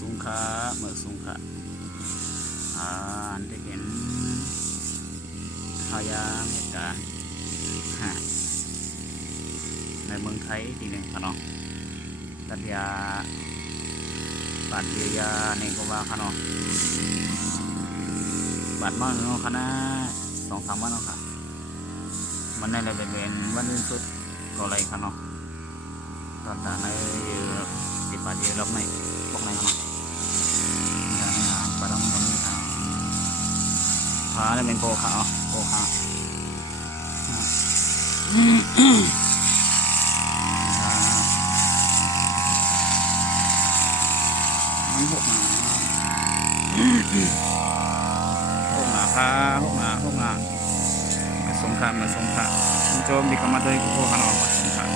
สงขลาเมืองสงขลาอันที่เป็นพญาเมกาฮะในเมืองไทยทีหนึ่งค่ะเนาะรัตยาบัตรเรียาเนี่ยก็ว่าค่ะเนาะบัตรมั่งเนาะคณะ2-3 วันเนาะค่ะมันในระเบียนวันอื่นสุดก็อะไรค่ะเนาะตอนนั้นในติดบัตรเยอะรับไม่พวกไหนค่ะเนาะบัตรมั่งคนนี้ค่ะพาได้เป็นโกขาโกขามันหกหนาค่ะหกหนามาสงครามมันโจมดีกว่ามาโดยพวกขนมสงคราม